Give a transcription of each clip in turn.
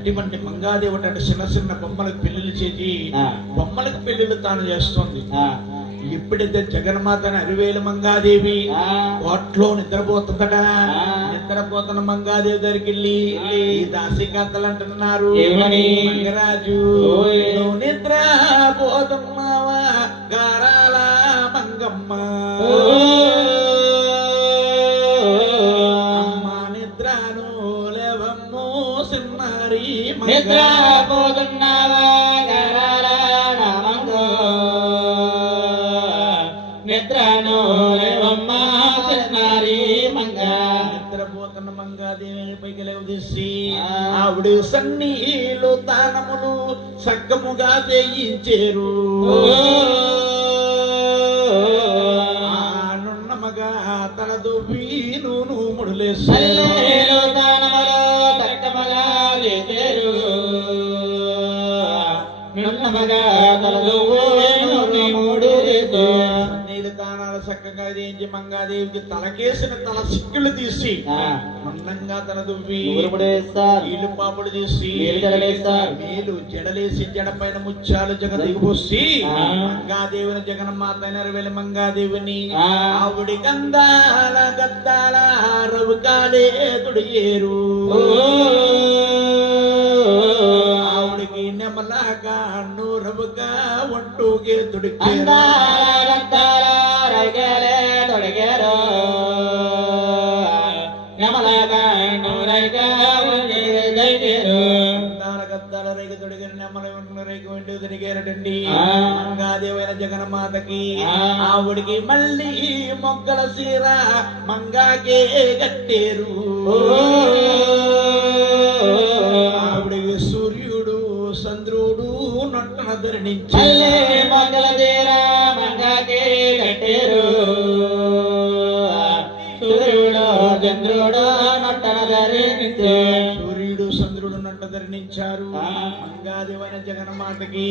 అటువంటి మంగాదేవి అంటే చిన్న చిన్న బొమ్మలకు పెళ్లిళ్ళు చేసి బొమ్మలకు పెళ్లిళ్ళు తాను చేస్తుంది. ఎప్పుడైతే జగన్మాతని అరివేల మంగాదేవి కోట్లో నిద్రపోతుందట, నిద్రపోతున్న మంగాదేవి దగ్గరికి వెళ్ళి ఈ దాసికాంతలు అంటున్నారు, మంగరాజు నువ్వు నిద్ర పోతమ్మావా గారాల మంగమ్మ, అమ్మ నిద్రను లేవమ్మో సిన్నారి నిద్ర పోతున్నావా గారాల నిద్రను లేవమ్మ సిన్నారి మంగ. నిద్రపోతున్న మంగాదేవి పైకి లేవదీసి ఆవిడ సన్నీలు దానములు సగ్గముగా చేయించేరు. నున్న మగ తల దువ్వి నూను ముడులేసేరు, దానములు సగ్గముగా చేసేరు. నున్న మగ తల దువ్వి మూడు చక్కగా చేయించి మంగాదేవికి తలకేసిన తల సిక్కులు తీసి మందంగా తల దువ్వి నీళ్లు పాపుడు తీసి మేలు జడలేసి జడ పైన ముత్యాలు జగ దిగిపోసి మంగాదేవిని జగన్మాత నెరవేలి మంగాదేవిని ఆవిడి గంధాల గద్దాల రవుకాలే తుడియేరు. ఆవిడికి నెమలాగా నూరవుగా ఒంటుకే తుడికేరు. మంగాదేవైన జగన్మాతకి ఆవిడికి మళ్ళీ మొగ్గల సీర మంగాకే కట్టేరు. ఆవిడికి సూర్యుడు చంద్రుడు నొట్టన ధరించి మొగ్గల సీర మంగాకే కట్టేరు. సూర్యుడు చంద్రుడు నొట్టన ధరించి సూర్యుడు చంద్రుడు నొట్ట ధరించారు. మంగాదేవైన జగన్మాతకి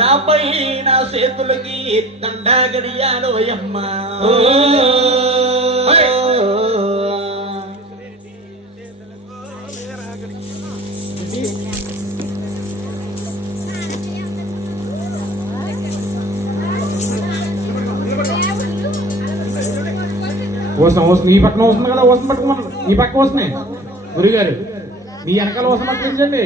నాపై నా చేతులకి దండా గడియాలో అమ్మ. వస్తుంది ఈ పక్కన వస్తుంది కదా, వస్తుంది పట్టుకోమన్నాడు. ఈ పక్క వస్తున్నాయి గురుగారు, మీ వెనకాల వస్తుంది పట్టుకోండి.